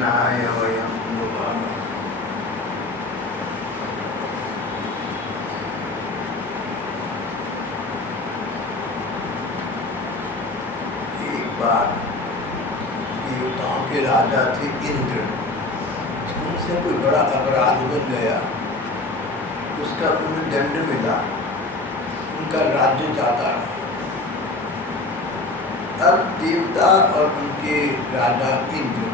कृष्णाय वयं नुमः। एक बार देवताओं के राजा थे इंद्र, उनसे कोई बड़ा अपराध बन गया, उसका उन्हें दंड मिला, उनका राज्य जाता रहा। अब देवता और उनके राजा इंद्र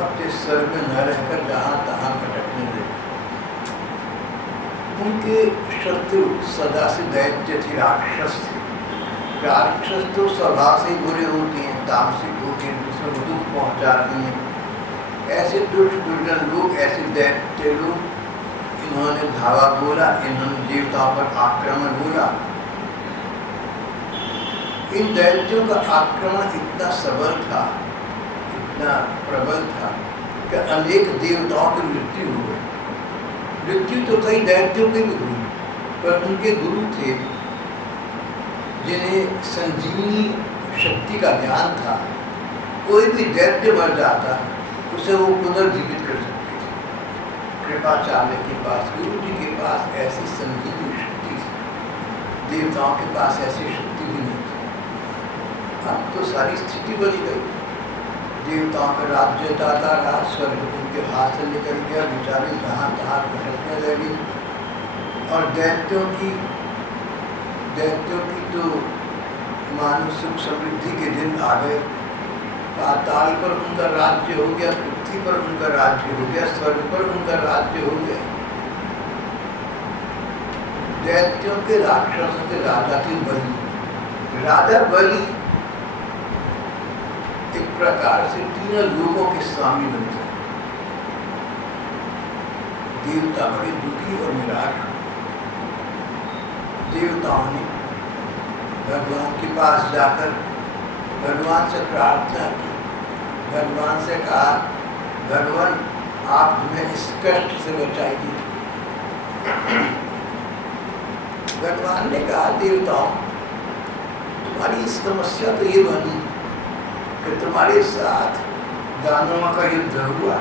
अपने स्वर्ग में न रहकर जहाँ तहाँ भटकने लगे। उनके शत्रु सदा से दैत्य थे, राक्षस थे। राक्षस तो स्वभाव से बुरे होते हैं, तामसिक होते हैं, दूसरों को दुख पहुँचाते हैं। ऐसे दुष्ट दुर्जन लोग, ऐसे दैत्य लोग, इन्होंने धावा बोला, इन्होंने देवताओं पर आक्रमण बोला। इन दैत्यों का आक्रमण इतना सबल था, इतना प्रबल था कि अनेक देवताओं की मृत्यु हो गई। मृत्यु तो कई दैत्यों की भी हुई, पर उनके गुरु थे जिन्हें संजीवनी शक्ति का ज्ञान था। कोई भी दैत्य मर जाता उसे वो पुनर्जीवित कर सकते थे। कृपाचार्य के पास, गुरु जी के पास ऐसी संजीवनी शक्ति थी, देवताओं के पास ऐसी शक्ति भी नहीं थी। अब तो सारी स्थिति बदल गई। देवताओं का राज्य जाता रहा, स्वर्ग उनके हाथ से निकल गया, बेचारे जहाँ तहाँ भटकने लगे। और दैत्यों की तो मानो सुख समृद्धि के दिन आ गए। पाताल पर उनका राज्य हो गया, पृथ्वी पर उनका राज्य हो गया, स्वर्ग पर उनका राज्य हो गया। दैत्यों के, राक्षसों के राजा थे बलि। राजा बलि एक प्रकार से तीनों लोगों के स्वामी बनते। देवता बड़े दुखी और निराश। देवताओं ने भगवान के पास जाकर भगवान से प्रार्थना की, भगवान से कहा, भगवान आप हमें इस कष्ट से बचाइए। भगवान ने कहा, देवताओं तुम्हारी समस्या तो ये बनी कि तुम्हारे साथ दानवों का युद्ध हुआ,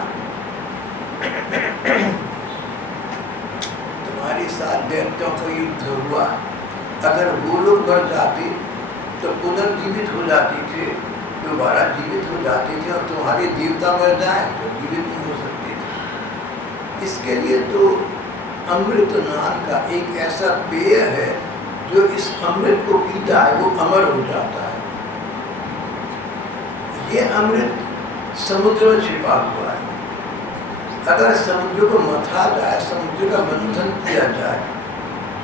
तुम्हारे साथ दैत्यों का युद्ध हुआ। अगर वो लोग मर जाते तो पुनर्जीवित हो जाते थे, दोबारा जीवित हो जाते थे, और तुम्हारे देवता मर जाए तो जीवित नहीं हो सकते थे। इसके लिए तो अमृत नाम का एक ऐसा पेय है, जो इस अमृत को पीता है वो अमर हो जाता है। ये अमृत समुद्र में छिपा हुआ है। अगर समुद्र को मथा जाए, समुद्र का मंथन किया जाए,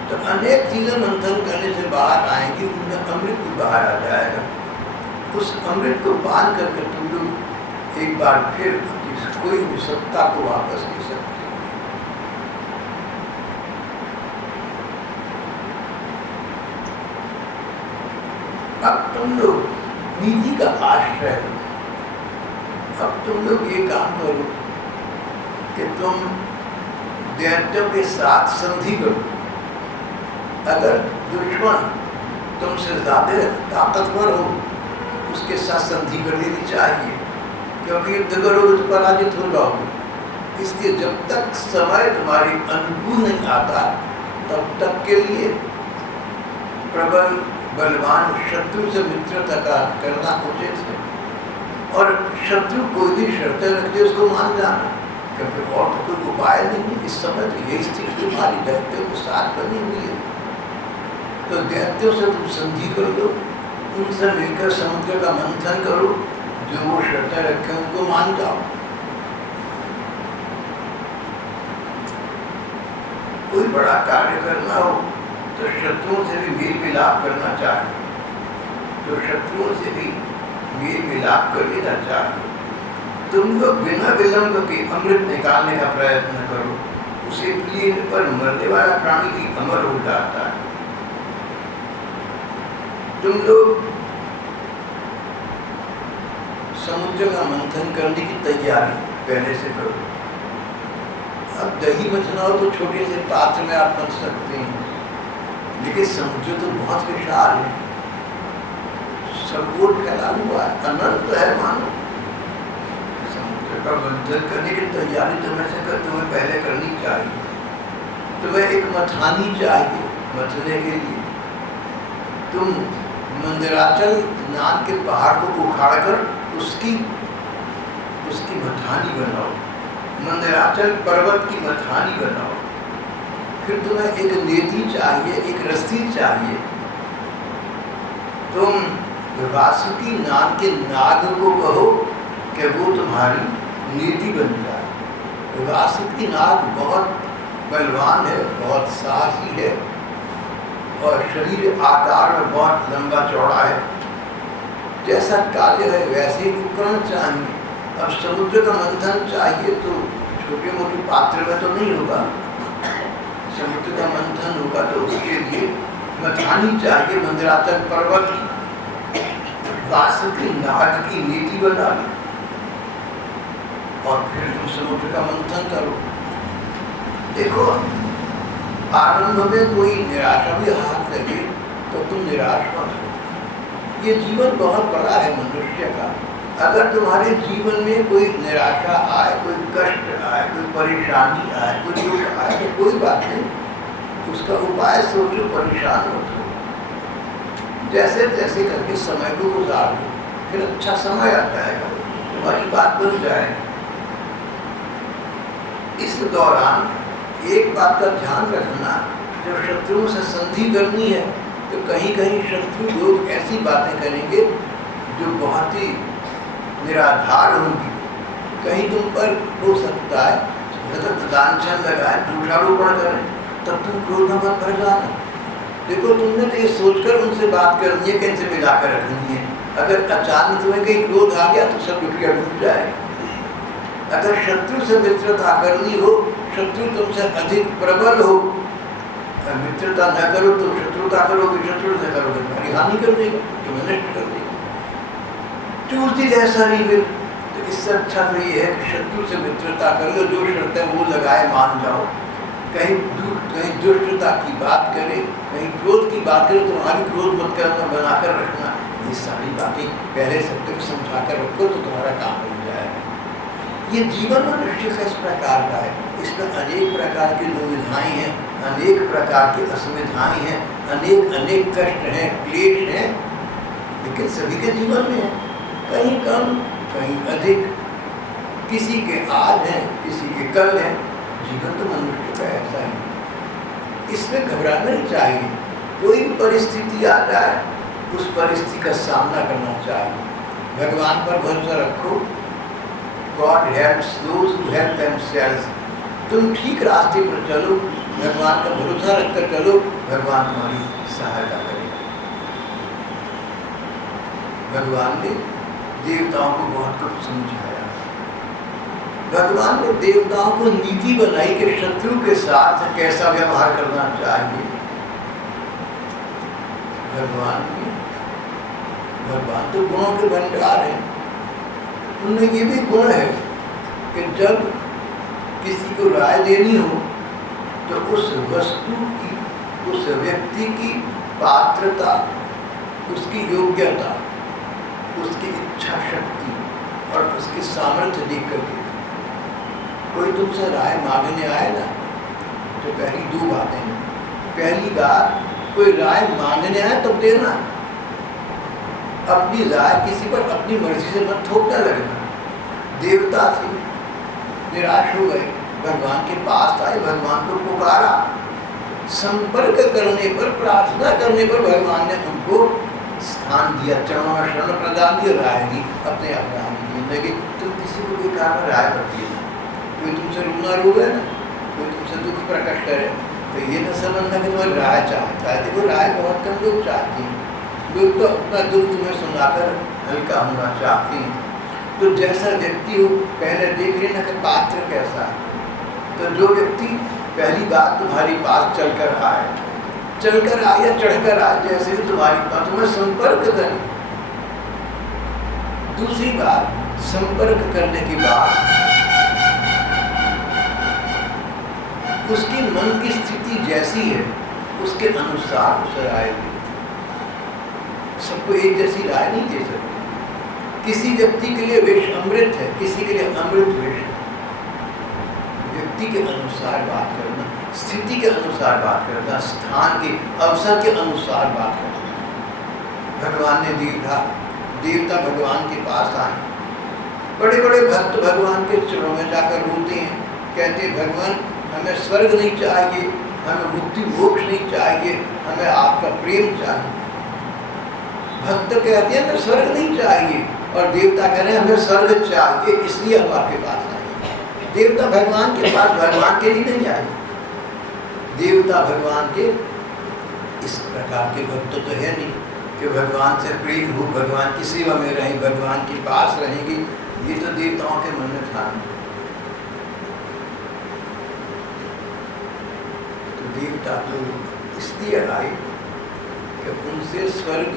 तो अनेक चीजें मंथन करने से बाहर आएंगी, उनमें अमृत भी बाहर आ जाएगा। उस अमृत को पान करके तुम लोग एक बार फिर कोई भी सत्ता को वापस ले सकते। अब तुम लोग नीति का आश्रय लो। अब तुम लोग ये काम करो कि तुम दैत्यों के साथ संधि करो। अगर दुश्मन तुमसे ज्यादा ताकतवर हो, उसके साथ संधि कर लेनी चाहिए, क्योंकि युद्ध करोगे तो पराजित हो जाओगे। इसलिए जब तक समय तुम्हारे अनुकूल नहीं आता, तब तक के लिए प्रबल बलवान शत्रु से मित्रता करना उचित है। और शत्रु कोई भी शर्तें रखते उसको मान जाना, क्योंकि और तो कोई उपाय नहीं। इस समय तो यही स्थिति तुम्हारी दैत्यों के साथ बनी हुई है। तो दैत्यों से तुम संधि कर लो, उनसे मिलकर समुद्र का मंथन करो, जो वो शर्तें रखे उनको मान जाओ। कोई बड़ा कार्य करना हो तो शत्रुओं से भी मेल मिलाप करना चाहिए, तो शत्रुओं से भी मेल मिलाप कर लेना चाहिए। तुम लोग बिना विलंब के अमृत निकालने का प्रयत्न करो, उसे पीने पर मरने वाला प्राणी भी अमर हो जाता है। तुम लोग समुद्र का मंथन करने की तैयारी पहले से करो। अब दही मथना हो तो छोटे से पात्र में आप मथ सकते हैं, लेकिन समुद्र तो बहुत विशाल है, सब ओर फैला हुआ है, अनंत है मानो। समुद्र का मंथन करने की तैयारी तुम्हें पहले करनी चाहिए। तुम्हें एक मथानी चाहिए मथने के लिए। तुम मंदिराचल नाग के पहाड़ को उखाड़कर उसकी मथानी बनाओ, मंदिराचल पर्वत की मथानी बनाओ। फिर तुम्हें एक नेति चाहिए, एक रस्सी चाहिए। तुम वासुकी नाम के नाग को कहो कि वो तुम्हारी नीति बन जाए। वासुकी नाग बहुत बलवान है, बहुत साहसी है और शरीर आकार में बहुत लंबा चौड़ा है। जैसा कार्य है वैसे ही उपकरण चाहिए। अब समुद्र का मंथन चाहिए तो छोटे मोटे पात्र में तो नहीं होगा। समुद्र का मंथन होगा तो उसके लिए मथानी चाहिए, मंदिराचल पर्वत की, वासुकी नाग की नीति बना ली और फिर तुम समुद्र का मंथन करो। देखो, आरंभ में कोई निराशा भी हाथ लगे तो तुम निराश मत हो। ये जीवन बहुत बड़ा है मनुष्य का। अगर तुम्हारे जीवन में कोई निराशा आए, कोई कष्ट आए, कोई परेशानी आए, कोई दुख आए तो कोई बात नहीं, उसका उपाय सोचो, परेशान मत हो। जैसे तैसे करके समय को गुजार दो, फिर अच्छा समय आ जाएगा, तुम्हारी बात बन जाएगी। इस दौरान एक बात का ध्यान रखना, जब शत्रुओं से संधि करनी है तो कहीं कहीं शत्रु लोग ऐसी बातें करेंगे जो बहुत ही निराधार होंगी। कहीं तुम पर हो सकता है अगर लांछन लगाए, दोषारोपण करें, तब तुम क्रोध में मत भर जाना। देखो, तुमने तो ये सोचकर उनसे बात करनी है कि इनसे मिलाकर रखनी है। अगर अचानक तुम्हें कहीं क्रोध आ गया तो सब लुटिया डूब जाए। अगर शत्रु से मित्रता करनी हो, शत्रु तुमसे अधिक प्रबल हो, मित्रता न करो तो शत्रुता करोगे, शत्रु से करोगे तुम्हारी हानि कर देगा, तुम्हें नष्ट कर देगा। चूज ऐसा नहीं फिर तो इससे अच्छा तो ये है कि शत्रु से मित्रता कर लो, जो शर्त है वो लगाए, मान जाओ। कहीं दुष्टता की बात करे, कहीं क्रोध की बात करे, तुम्हारी क्रोध मत करना, बनाकर रखना। ये सारी बातें पहले सब तक समझा कर रखो तो तुम्हारा काम बन जाएगा। ये जीवन मनुष्य का इस प्रकार का है। इसमें अनेक प्रकार की दुविधाएं हैं, अनेक प्रकार की असुविधाएं हैं, अनेक कष्ट हैं, क्लेश हैं, लेकिन सभी के जीवन में है। कहीं कम, कहीं अधिक, किसी के आज हैं, किसी के कल हैं। जीवन तो मनुष्य का ऐसा है, इसमें घबराना नहीं चाहिए। कोई भी परिस्थिति आ जाए उस परिस्थिति का सामना करना चाहिए। भगवान पर भरोसा रखो। God helps those who help themselves। तुम ठीक रास्ते पर चलो, भगवान का भरोसा रखकर चलो, भगवान तुम्हारी सहायता करेगा। भगवान ने देवताओं को बहुत कुछ समझाया। भगवान ने देवताओं को नीति बनाई कि शत्रु के साथ कैसा व्यवहार करना चाहिए। भगवान तो गुणों के भंडार हैं। उनमें ये भी गुण है कि जब किसी को राय देनी हो तो उस वस्तु की, उस व्यक्ति की पात्रता, उसकी योग्यता, उसकी इच्छा शक्ति और उसकी सामर्थ्य देख कर देते। कोई तुमसे राय मांगने आए ना तो पहली दो बातें हैं। पहली बात, कोई राय मांगने आए तब देना, अपनी राय किसी पर अपनी मर्जी से मत थोपने लगना। देवता से निराश हो गए, भगवान के पास आए, भगवान को पुकारा, संपर्क करने पर, प्रार्थना करने पर भगवान ने उनको स्थान दिया, चरणों में शरण प्रदान दिया, राय दी, अपने आप राय दी। लगे तुम किसी को बेकार में राय मत देना। कोई तुमसे रोना रोवे ना, कोई तुमसे दुख प्रकट करे तो ये न समझना कि तुम्हारी राय चाहता है। देखो, राय बहुत कम लोग चाहते हैं, लोग तो अपना दुख तुम्हें सुनाकर हल्का होना चाहते हैं। तो जैसा व्यक्ति हो पहले देख लेना कि पात्र कैसा है। तो जो व्यक्ति पहली बात तुम्हारी पास चलकर आए या चढ़कर आए, जैसे भी तुम्हारी बात, तुम्हें संपर्क करें। दूसरी बात, संपर्क करने के बाद उसकी मन की स्थिति जैसी है उसके अनुसार उसे राय दे। सबको एक जैसी राय नहीं दे सकते। किसी व्यक्ति के लिए विष अमृत है, किसी के लिए अमृत विष है। परिस्थिति के अनुसार बात करना, स्थिति के अनुसार बात करना, स्थान के अवसर के अनुसार बात करना। भगवान ने देखा, देवता भगवान के पास आए, बड़े बड़े भक्त भगवान के चरणों में जाकर रोते हैं, कहते हैं भगवान हमें स्वर्ग नहीं चाहिए, हमें मुक्ति मोक्ष नहीं चाहिए, हमें आपका प्रेम चाहिए। भक्त कहते हैं हमें स्वर्ग नहीं चाहिए, और देवता कह रहे हैं हमें स्वर्ग चाहिए, इसलिए हम आपके पास आए। देवता भगवान के पास भगवान के लिए नहीं आए, देवता भगवान के इस प्रकार के भक्त तो है नहीं कि भगवान से प्रेम हो, भगवान की सेवा में रहें, भगवान के पास रहेंगे, ये तो देवताओं के मन में था। तो देवता तो इसलिए आए कि उनसे स्वर्ग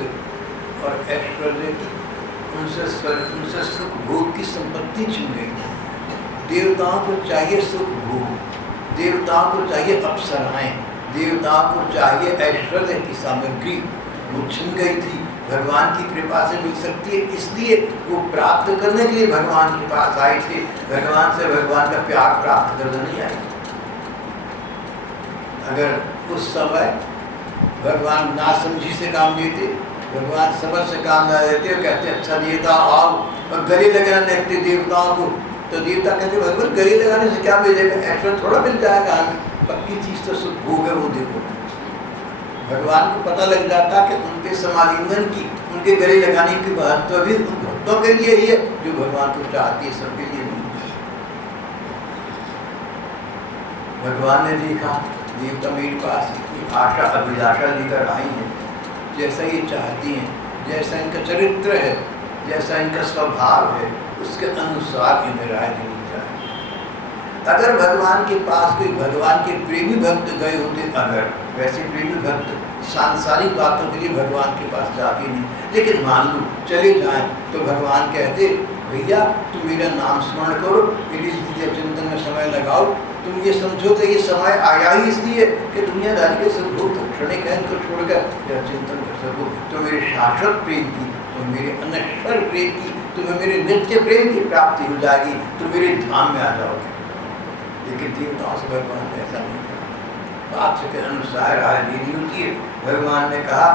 और ऐश्वर्य की, उनसे सुख भोग की संपत्ति छिन गई। देवताओं को चाहिए सुख भोग, देवताओं को चाहिए अप्सराएं, देवताओं को चाहिए ऐश्वर्य की सामग्री, वो छिन गई थी। भगवान की कृपा से मिल सकती है, इसलिए वो प्राप्त करने के लिए भगवान के पास आए थे। भगवान से भगवान का प्यार प्राप्त करने नहीं आए। अगर उस समय भगवान नासमझी से काम लेते, भगवान समझ से काम ना लेते और कहते अच्छा देवता आओ, और गले लगाने लगते देवताओं को, तो देवता कहते भगवान गले लगाने से क्या मिलेगा, ऐश्वर्य थोड़ा मिल जाएगा हमें, पक्की चीज तो सुख भोग है वो देखो। भगवान को पता लग जाता कि उनके समालिंगन की, उनके गले लगाने की महत्व भी उन भक्तों के लिए ही है जो भगवान को चाहती है, सबके लिए नहीं। भगवान ने देखा देवता मेरे पास इतनी आशा अभिलाषा लेकर आई है, जैसा ये चाहती हैं, जैसा इनका चरित्र है, जैसा इनका स्वभाव है, उसके अनुसार इन्हें राय देनी चाहिए। अगर भगवान के पास कोई भगवान के प्रेमी भक्त गए होते, अगर वैसे प्रेमी भक्त सांसारिक बातों के लिए भगवान के पास जाते नहीं, लेकिन मान लो चले जाएं तो भगवान कहते भैया तुम मेरा नाम स्मरण करो, मेरी स्थिति चिंतन में समय लगाओ, तुम ये समझो कि ये समय आया ही इसलिए कि दुनियादारी के सुख भोग क्षणिक है, इनको छोड़कर मेरा चिंतन कर सको, तो मेरे शाश्वत प्रेम की, तो मेरे अनश्वर प्रेम की, तुम्हें मेरे नित्य प्रेम की प्राप्ति हो जाएगी, तुम मेरे धाम में आ जाओगे। लेकिन देवताओं से भगवान ने ऐसा नहीं कहा, बात के अनुसार राय देनी होती है। भगवान ने कहा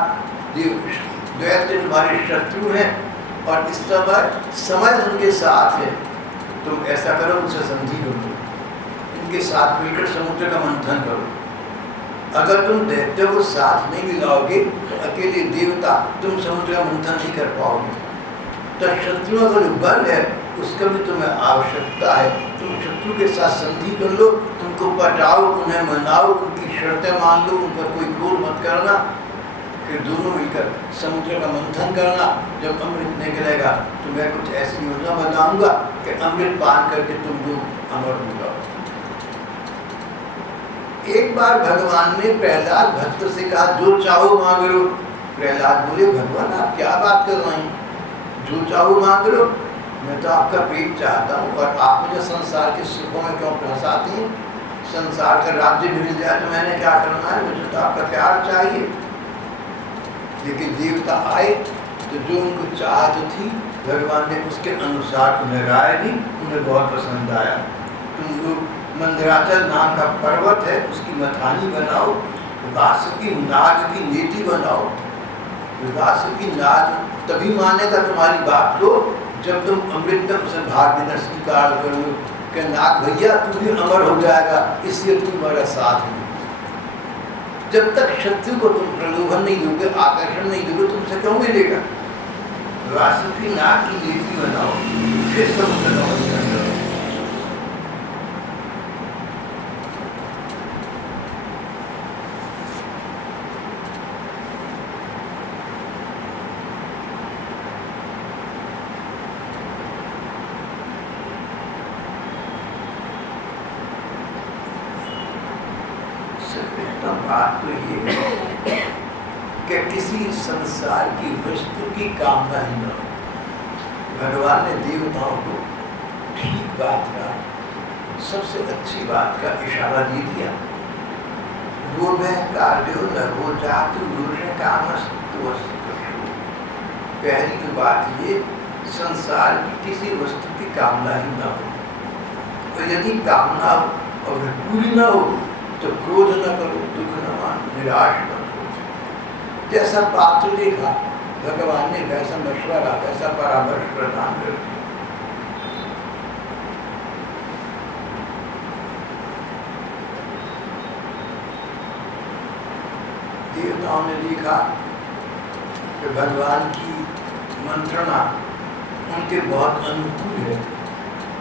दैत्य तुम्हारे शत्रु हैं और इस समय उनके साथ है, तुम ऐसा करो उनसे संधि करो, इनके साथ मिलकर समुद्र का मंथन करो। अगर तुम दैत्य को साथ नहीं मिलाओगे तो अकेले देवता तुम समुद्र का मंथन नहीं कर पाओगे। तो शत्रुओं का जो बल है उसका भी तुम्हें आवश्यकता है, तुम शत्रु के साथ संधि कर लो, उनको पटाओ, उन्हें मनाओ, उनकी शर्तें मान लो, उन पर कोई क्रोध मत करना, फिर दोनों मिलकर समुद्र का मंथन करना। जब अमृत निकलेगा तो मैं कुछ ऐसी योजना बनाऊंगा कि अमृत पान करके तुम लोग अमर हो जाओ। एक बार भगवान ने प्रहलाद भक्त से कहा जो चाहो मांग लो। प्रहलाद बोले भगवान आप क्या बात कर रहे हैं, जो चाहो मांग लो, मैं तो आपका प्रेम चाहता हूँ और आप मुझे संसार के सुखों में क्यों फंसाती हैं, संसार का राज्य मिल जाए तो मैंने क्या करना है, मुझे तो आपका प्यार चाहिए। लेकिन देवता आए तो जो उनको चाहत थी भगवान ने उसके अनुसार उन्हें राय दी, उन्हें बहुत पसंद आया। तुम लोग मंदराचल नाम का पर्वत है उसकी मथानी बनाओ, वासुकी नाग की नीति बनाओ। वासुकी नाग तभी मानेगा तुम्हारी बात को जब तुम अमृत में उसे भाग देना स्वीकार करो कि नाग भैया तू भी अमर हो जाएगा, इसलिए तुम्हारा साथ है। जब तक शत्रु को तुम प्रलोभन नहीं दोगे, आकर्षण नहीं दोगे, तुमसे क्यों मिलेगा। वासुकी नाग की नीति बनाओ, फिर समुद्र बात तो ये है कि किसी संसार की वस्तु की कामना ही न हो। भगवान ने देवताओं को ठीक बात का, सबसे अच्छी बात का इशारा दे दिया। वो वह कार्य न हो जातु कामस्तु। पहली तो बात ये संसार की किसी वस्तु की कामना ही न हो, और यदि कामना और अगर पूरी न हो तो क्रोध न करो, दुख न मान, निराश न हो। जैसा पात्र देखा भगवान ने वैसा मशवरा, वैसा परामर्श प्रदान कर दिया। देवताओं ने देखा कि भगवान की मंत्रणा उनके बहुत अनुकूल है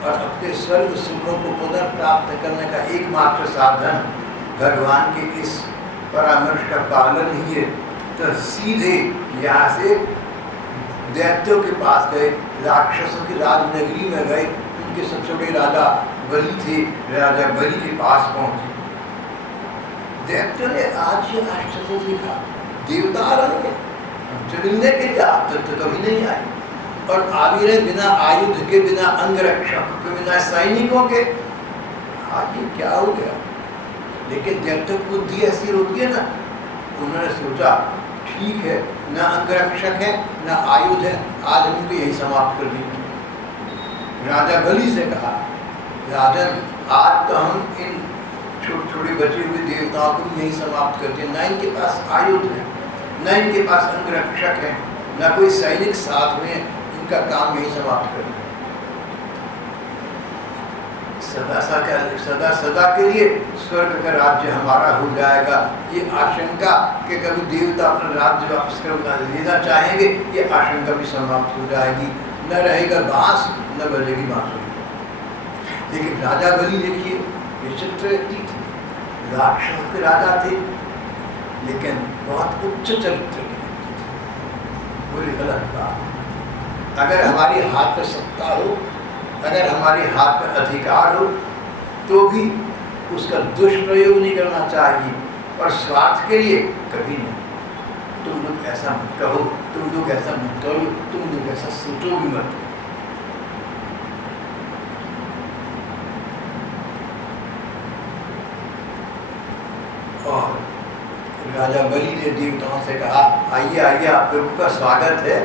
और अपने स्वर्ग सुखों को पुनर्प्राप्त करने का एकमात्र साधन भगवान के इस परामर्श का पालन ही है। तो सीधे यहाँ से दैत्यों के पास गए, राक्षसों की राजनगरी में गए। उनके सबसे बड़े राजा बलि थे, राजा बलि के पास पहुंचे। दैत्यों ने आज ये आश्चर्य देखा, देवता आ रहे हैं हमसे मिलने के लिए, आप तक तो कभी नहीं आए, और आ भी रहे बिना आयुध के, बिना अंगरक्षक के, बिना सैनिकों के। आज ये क्या हो गया? लेकिन दैत्यों की बुद्धि ऐसी होती है ना, उन्होंने सोचा ठीक है, न अंगरक्षक है न आयुध है, आज हम इनको यही समाप्त कर देंगे। राजा बलि से कहा, राजन आज तो हम इन छोटे छोटे बचे हुए देवताओं को यही समाप्त करते हैं। न इनके पास आयुध है, न इनके पास अंगरक्षक है, न कोई सैनिक साथ में, इनका काम यही समाप्त कर दें। सदा सदा के लिए स्वर्ग का राज्य हमारा हो जाएगा, ये आशंका कि कभी देवता अपना राज्य वापस कर लेना चाहेंगे, ये आशंका भी समाप्त हो जाएगी। न रहेगा बांस, न बजेगी बांसुरी। लेकिन राजा बलि देखिए, विचित्र व्यक्ति थे, राक्षसों के राजा थे, लेकिन बहुत उच्च चरित्र के, बुरी गलत बात। अगर हमारे हाथ में सत्ता हो, अगर हमारे हाथ में अधिकार हो, तो भी उसका दुष्प्रयोग नहीं करना चाहिए, और स्वार्थ के लिए कभी नहीं। तुम लोग ऐसा मत कहो, तुम लोग ऐसा मत करो, तुम लोग ऐसा सोचो भी मत। और राजा बलि ने देवताओं से कहा, आइए आइए, आप लोगों का स्वागत है।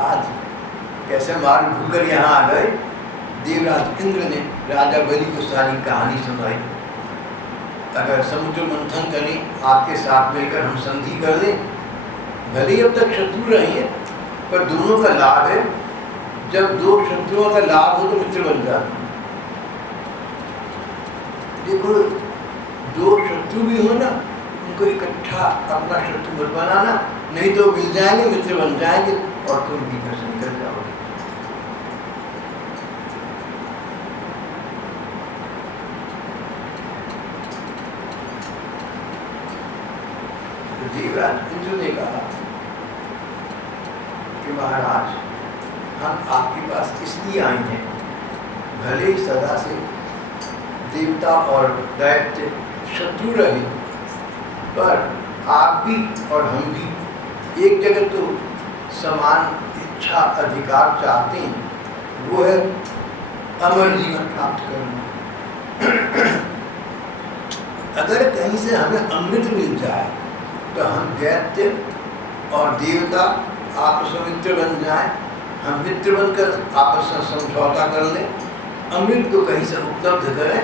आज कैसे मार भूकर यहाँ आ गए। देवराज इंद्र ने राजा बलि को सारी कहानी सुनाई। अगर समुद्र मंथन करें, आपके साथ मिलकर हम संधि कर लें, भले ही अब तक शत्रु रहे हैं, पर दोनों का लाभ है। जब दो शत्रुओं का लाभ हो तो मित्र बन जाते हैं। देखो, दो शत्रु भी हो ना, उनको इकट्ठा अपना शत्रु मत बनाना, नहीं तो मिल जाएंगे, मित्र बन जाएंगे और तुम बीच में से निकल जाओगे। देवराज इंद्र ने कहा कि महाराज, हम आपके पास इसलिए आए हैं, भले ही सदा से देवता और दैत्य शत्रु रहे, पर आप भी और हम भी एक जगह तो समान इच्छा अधिकार चाहते हैं, वो है अमर जीवन प्राप्त करना। अगर कहीं से हमें अमृत मिल जाए तो हम दैत्य और देवता आपस में मित्र बन जाएं, हम मित्र बनकर आपस में समझौता कर लें, अमृत को कहीं से उपलब्ध करें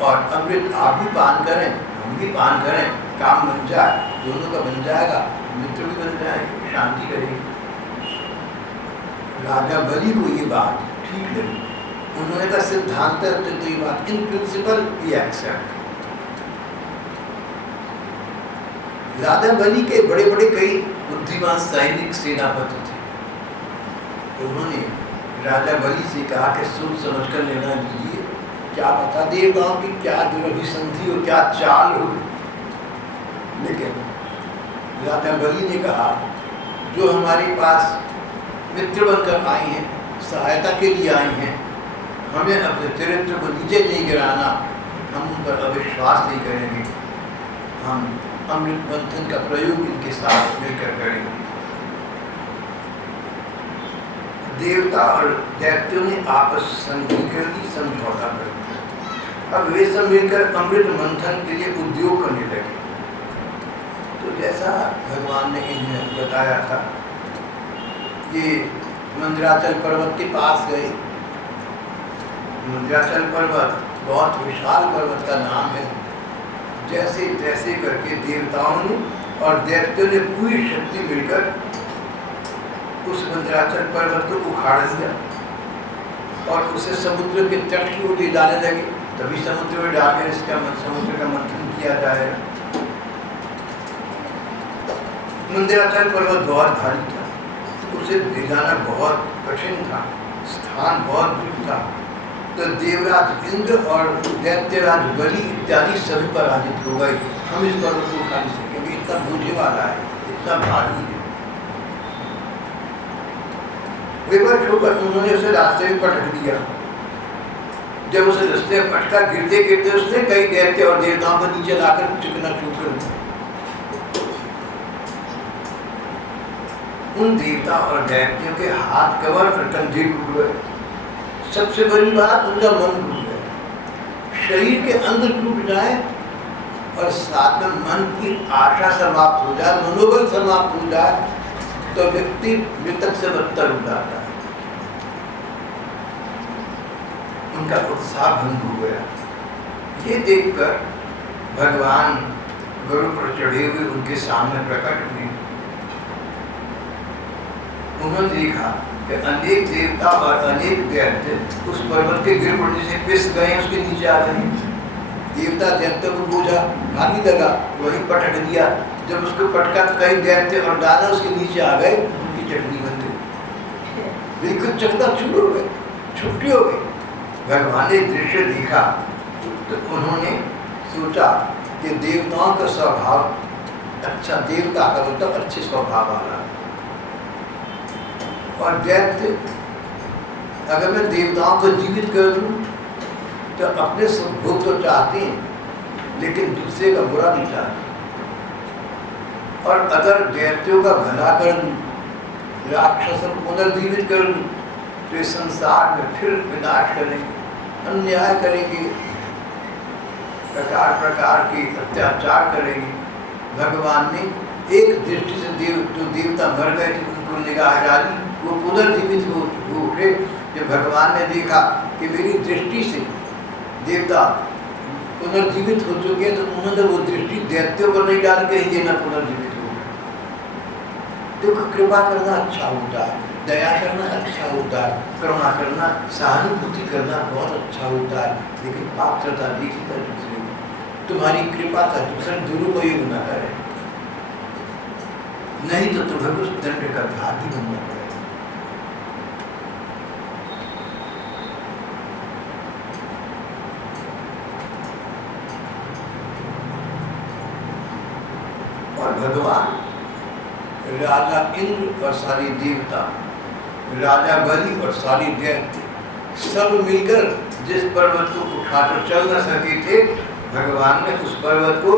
और अमृत आप भी पान करें, हम भी पान करें, काम बन जाए, दोनों का बन जाएगा, मित्र भी बन जाएंगे, शांति करेंगे। राजा बलि को ये बात ठीक लगी। उन्होंने कहा, सिद्धांत तो ये बात, इन प्रिंसिपल वी एक्सेप्ट। राजा बलि के बड़े बड़े कई बुद्धिमान सैनिक सेनापति थे। उन्होंने राजा बलि से कहा कि सोच समझ कर निर्णय लीजिए, क्या पता देवताओं की क्या दुरभिसंधि हो, क्या चाल हो। लेकिन राजा बलि ने कहा, जो हमारे पास मित्र बनकर आए हैं, सहायता के लिए आए हैं, हमें अपने चरित्र को नीचे नहीं गिराना, हम उन पर अविश्वास नहीं करेंगे, हम अमृत मंथन का प्रयोग इनके साथ मिलकर करेंगे। देवता और दैत्यों ने आपस संधि कर दी, समझौता कर दिया। अब वे सब मिलकर अमृत मंथन के लिए उद्योग करने लगे। तो जैसा भगवान ने इन्हें बताया था, ये मंदराचल पर्वत के पास गए। मंदराचल पर्वत बहुत विशाल पर्वत का नाम है। जैसे तैसे करके देवताओं ने और दैत्यों ने पूरी शक्ति मिलकर उस मंदराचल पर्वत को उखाड़ दिया और उसे समुद्र के तट की ओर ले जाने लगे। तभी समुद्र में डालकर इसका समुद्र का मंथन किया जाएगा। मंदराचल पर्वत बहुत भारी था, उसे ले जाना बहुत कठिन था, स्थान बहुत दूर था। तो देवराज इंद्र और दैत्यराज बलि इत्यादि सभी पराजित हो गए। हम इस पर्वत को उठा नहीं सकेंगे, इतना बूझे वाला है, इतना भारी है। विवश होकर उन्होंने उसे रास्ते में पटक दिया। जब उसे रास्ते में पटका, गिरते गिरते उसने कई दैत्य और देवताओं को नीचे लाकर चकनाचूर कर दिया। उन देवता और दैत्यों के हाथ, कमर और कंधे टूट गए। सबसे बड़ी बात, उनका मन टूट गया। शरीर के अंग टूट जाए और साथ में मन की आशा समाप्त हो जाए, मनोबल समाप्त हो जाए, तो व्यक्ति मृतक से बदतर हो जाता है। उनका उत्साह भंग हो गया। ये देखकर भगवान गरुड़ पर चढ़े हुए उनके सामने प्रकट हुए। उन्होंने देखा कि अनेक देवता और अनेक दैत्य उस पर्वत के गिर पड़ने से पिस गए, उसके नीचे आ गए। देवता दैत्य को बोझा भारी लगा, वहीं पटक दिया। जब उसको पटका तो कई दैत्य और दानव उसके नीचे आ गए, उनकी चटनी बन गई, बिल्कुल चकनाचूर हो गए, छुट्टी हो गई। भगवान ने दृश्य देखा तो उन्होंने सोचा कि देवताओं का स्वभाव अच्छा, देवता का मतलब अच्छे स्वभाव वाला, और दैत्य अगर मैं देवताओं को जीवित कर दूं तो अपने सुखभोग तो चाहते हैं लेकिन दूसरे का बुरा नहीं चाहते, और अगर दैत्यों का भला कर दूं, राक्षसों को पुनर्जीवित कर दूं तो इस संसार में फिर विनाश करेंगे, अन्याय करेंगे, प्रकार प्रकार के अत्याचार करेंगे। भगवान ने एक दृष्टि से जो देवता मर गए थे उनको निगाह डाली, वो पुनर्जीवित हो उठे। जब भगवान ने देखा कि मेरी दृष्टि से देवता पुनर्जीवित हो चुके हैं, तो उन्होंने वो दृष्टि दैत्यों पर नहीं डाल के ही ये न पुनर्जीवित हो। देखो, कृपा करना अच्छा होता है, दया करना अच्छा होता है, करुणा करना, सहानुभूति करना बहुत अच्छा होता है, लेकिन पात्रता देखी कर दूसरे तुम्हारी कृपा का दूसरा दुरुपयोग न करे, नहीं तो तुम्हें उस दंड का भागी बनना पड़ेगा। और भगवान राजा इंद्र और सारी देवता, राजा बलि और सारी दैत्य सब मिलकर जिस पर्वत को उठाकर चल न सके थे, भगवान ने उस पर्वत को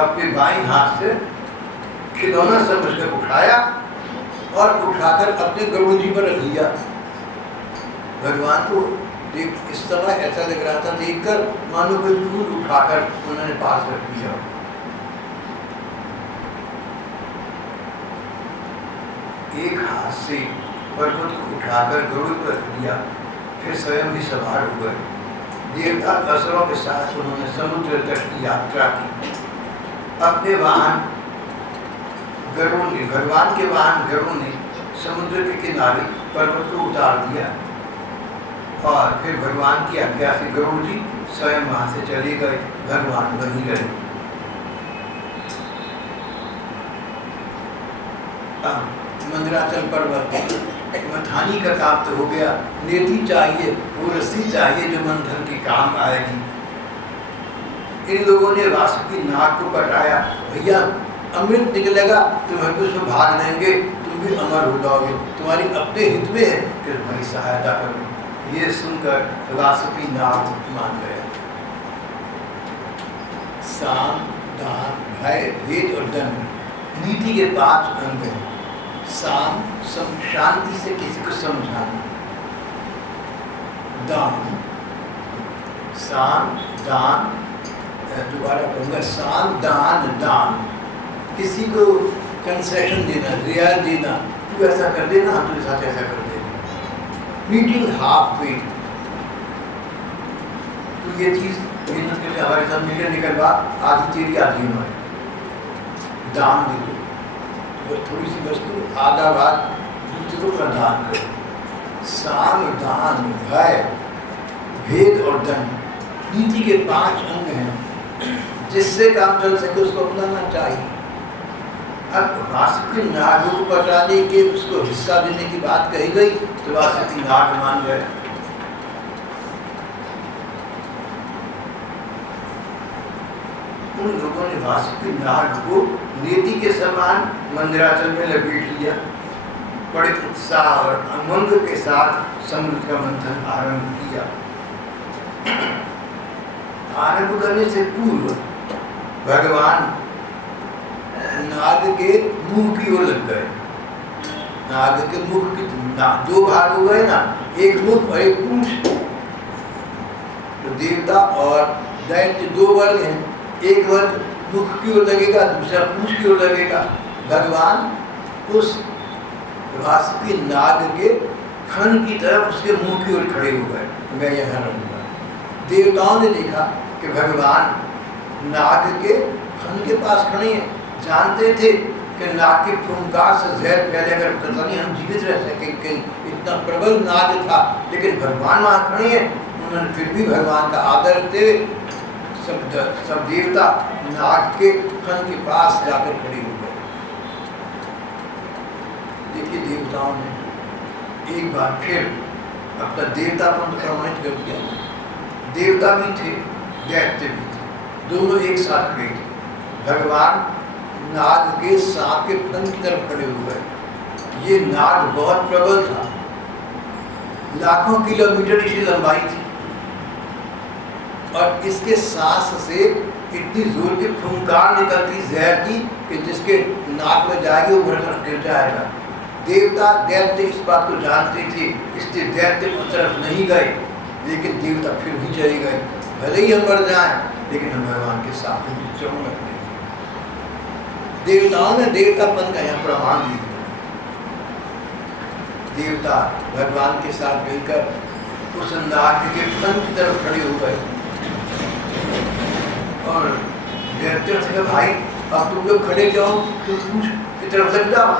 अपने बाईं हाथ से खिलौना समझकर उठाया और उठाकर अपने गरुड़ जी पर रख लिया। भगवान को इस समय ऐसा लग रहा था देखकर मानो कोई फूल उठाकर उन्होंने पास रख लिया। एक हाथ से पर्वत को उठाकर गरुड़ पर रख लिया, फिर स्वयं भी सवार हो गए। देवता असुरों के साथ उन्होंने समुद्र तट की यात्रा की। अपने वाहन गरुड़ ने, भगवान के वाहन गरुड़ ने समुद्र के किनारे पर्वत को उतार दिया और फिर भगवान की आज्ञा से गरुड़ जी स्वयं वहां से चले गए। भगवान वहीं रहे। मंदराचल पर्वत मथानी का काम तो हो गया, नेति चाहिए, वो रस्सी चाहिए जो मंथन के काम आएगी। इन लोगों ने वासुकी नाग को कटाया, भैया अमृत निकलेगा, तुम्हें भी उसमें भाग लेंगे, तुम भी अमर हो जाओगे, तुम्हारी अपने हित में है कि तुम्हारी सहायता करो। ये सुनकर वासुकी नाग मान गया। साम, दान, भय, भेद और दंड नीति के 5 अंग हैं। साम, शांति से किसी को समझाना। दान, साम, दान, दोबारा कहूँगा, साम, दान, दान, किसी को कंसेशन देना, रियायत देना, तू ऐसा कर देना, हम तेरे साथ ऐसा कर देना। मीटिंग हाफ वे, तू तू ये चीज मेहनत करके हमारे साथ मिलकर निकलवा, आधी तेरी आधी हमारी, दान दे दो, तो थोड़ी सी वस्तु आधा भाग दूसरे को प्रदान करो। साम दान भय भेद और दंड नीति के 5 अंग हैं, जिससे काम चल सके उसको अपनाना चाहिए। अब वासुकी नाग को बचाने के उसको हिस्सा देने की बात कही गई तो वासुकी नाग मान गए। उन लोगों ने वासुकी नाग को नीति के समान मंदिराचल में लपेट लिया। बड़े उत्साह और उमंग के साथ समृद्ध का मंथन आरंभ किया। आरंभ करने से पूर्व भगवान नाग के मुंह की ओर लग गए। नाग के मुख की 2 भाग हो गए ना, एक मुख और एक पूंछ। तो देवता और दैत्य 2 वर्ग हैं, एक वर्ग मुख की ओर लगेगा, दूसरा पूंछ की ओर लगेगा। भगवान उस वासुकी नाग के खन की तरफ उसके मुंह की ओर खड़े हो गए। मैं यहाँ रहूंगा। देवताओं ने देखा कि भगवान नाग के खन के पास खड़े हैं। जानते थे कि नाग के फुंकार से जहर फैले, अगर पता नहीं हम जीवित रह सकेंगे, इतना प्रबल नाग था। लेकिन भगवान वहाँ खड़े हैं, उन्होंने फिर भी भगवान का आदर करते सब देवता नाग के खन के पास जाकर खड़े हो गए। देखिए देवताओं ने एक बार फिर अपना देवतापन प्रमाणित कर दिया। देवता भी थे, दैत्य भी थे, दोनों एक साथ खड़े थे। भगवान नाग के सांप के फन की तरफ खड़े हो गए। ये नाग बहुत प्रबल था, लाखों किलोमीटर इसकी लंबाई थी और इसके सांस से इतनी जोर की फुंकार निकलती जहर की कि जिसके नाक में जाएगी वो भरकर गिर जाएगा। देवता दैत्य इस बात को जानते थे, इसलिए दैत्य उस तरफ नहीं गए। लेकिन देवता फिर भी चले गए। भले ही हम मर जाएं, लेकिन हम भगवान के साथ चरण रखते। देवताओं ने देवतापन का यहाँ प्रमाण दिया। देवता भगवान के साथ मिलकर उस नाग के फन की तरफ खड़े हो गए और दैत्य से कहा, भाई अब तुम लोग खड़े जाओ, तुम पूंछ की तरफ लग जाओ।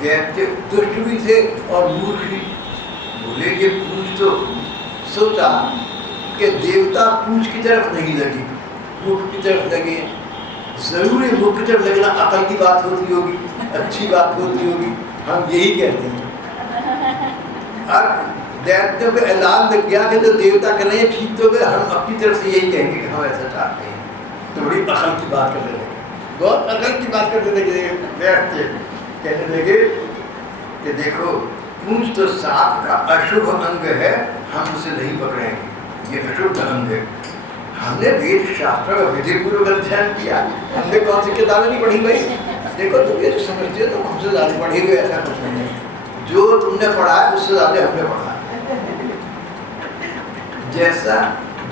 दैत्य दुष्ट भी थे और मूर्ख भी। बोले कि पूंछ तो सोचा कि देवता पूंछ की तरफ नहीं लगी, मुख की तरफ लगे। जरूरी मुख की तरफ लगना अकल की बात होती होगी, अच्छी बात होती होगी, हम यही कहते हैं। अब दैत्य को ऐलान लग गया कि तो देवता कह रहे हैं ठीक तो गए, हम अपनी तरफ से यही कहेंगे कि हम ऐसा चाहते हैं। तो बड़ी अकल की बात करने लगे, बहुत अकल की बात करने लगे। दैत्य कहने लगे कि देखो पूंछ तो सांप का अशुभ अंग है, हम उसे नहीं पकड़ेंगे, ये अशुभ अंग है। हमने वेद शास्त्र का विधि पूर्वक अध्ययन किया, हमने कौन सी किताबें नहीं पढ़ी भाई। देखो तुम ये समझते हो तो हमसे ज़्यादा पढ़ी हुई, ऐसा कुछ नहीं है। जो तुमने पढ़ा है उससे ज़्यादा हमने पढ़ा है।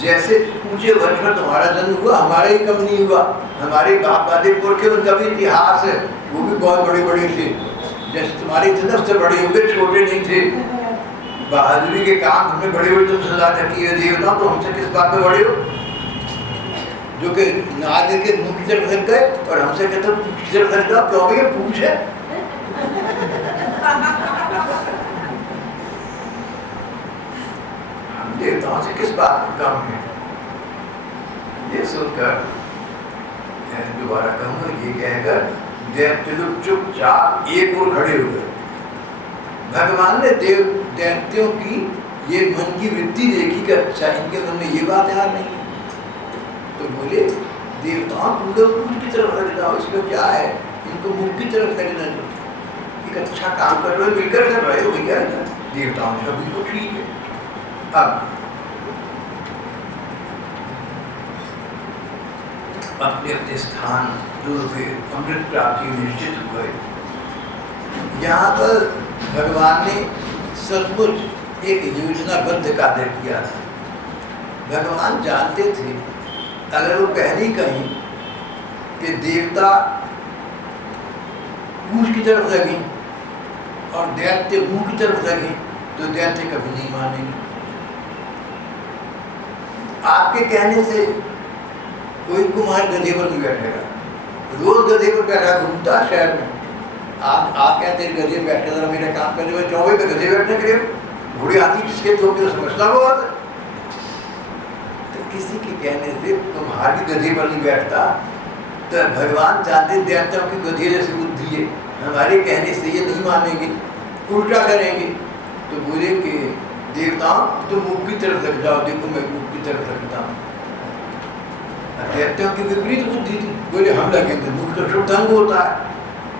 जैसे ऊंचे वर्ष में तुम्हारा जन्म हुआ, हमारा ही कम नहीं हुआ। हमारे बाप दादे पुरखे उनका भी इतिहास है, वो भी बहुत बड़े बड़े थे। जैसे तुम्हारी तरफ से बड़े होंगे, छोटे नहीं थे। बहादुरी के काम हमने बड़े बड़े तुमसे ज़्यादा किए। देवता तो हमसे किस बात में बड़े हो, जो कि नाग के मुंह की तरफ लग गए और हमसे कहते हो पूंछ की तरफ लग जाओ, क्योंकि ये पूंछ है। हम देवताओं से किस बात में कम है। ये सुनकर दोबारा कहूँगा, ये कहकर दैत्य लोग चुपचाप एक ओर खड़े हो गए। भगवान ने दैत्यों की ये मन की वृत्ति देखी कि अच्छा इनके मन में ये बात यार नहीं। तो बोले देवताओं तुम लोग मुख की तरफ लग जाओ, इसमें क्या है, इनको मुख की तरफ लगना दो, एक अच्छा काम कर रहे हो, मिलकर कर रहे हो भैया। देवताओं ने अभी तो ठीक है। अब अपने अपने स्थान दूर हुए, अमृत प्राप्ति निश्चित हो गए। यहाँ पर भगवान ने सचमुच एक योजनाबद्ध कार्य किया था। भगवान जानते थे अगर वो पहले कहीं कि देवता पूंछ की तरफ लगे और दैत्य मुंह की तरफ लगे तो दैत्य कभी नहीं मानेंगे। आपके कहने से कोई कुमार गधे पर नहीं बैठेगा, रोज गधे पर बैठा घूमता शहर में। आप कहते हैं गधे बैठे जरा मेरा काम करने में, 24 पे गधे बैठने के लिए घोड़ी आती किसके तो समझता बहुत। तो किसी के कहने से तुम्हारी गधे पर नहीं बैठता, तो भगवान जानते देवताओं की गधे जैसी बुद्धि है, हमारे कहने से ये नहीं मानेंगे, उल्टा करेंगे। तो बोले कि देवताओं तुम मुख की तरफ लग जाओ, देखो मैं मुख की तरफ लगता हूँ। देवताओं की विपरीत बुद्धि थी, बोले हम लगेंगे, मुख तो शुद्ध अंग होता है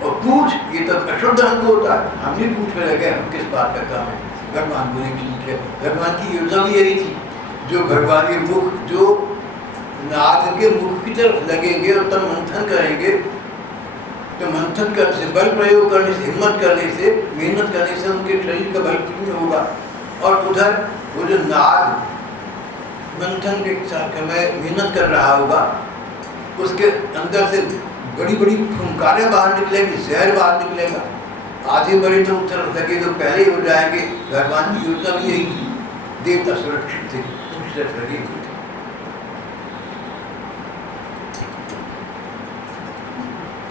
और पूछ ये तो अशुद्ध अंग होता है, हम नहीं पूछ में लगे, हम किस बात का काम है। भगवान बोले ठीक है, भगवान की योजना भी यही थी, जो भगवान के मुख जो नाग के मुख की तरफ लगेंगे और तब मंथन करेंगे, तो मंथन करने से, बल प्रयोग करने से, हिम्मत करने से, मेहनत करने से उनके शरीर का बल कितने होगा। और उधर वो जो नाग मंथन के समय मेहनत कर रहा होगा, उसके अंदर से बड़ी बड़ी फुंकारें बाहर निकलेंगी, जहर बाहर निकलेगा, आधे बड़े तो उस तरफ लगे तो पहले ही हो जाएंगे। भगवान की योजना भी यही थी, देवता सुरक्षित थे, उस तरफ लगे थे।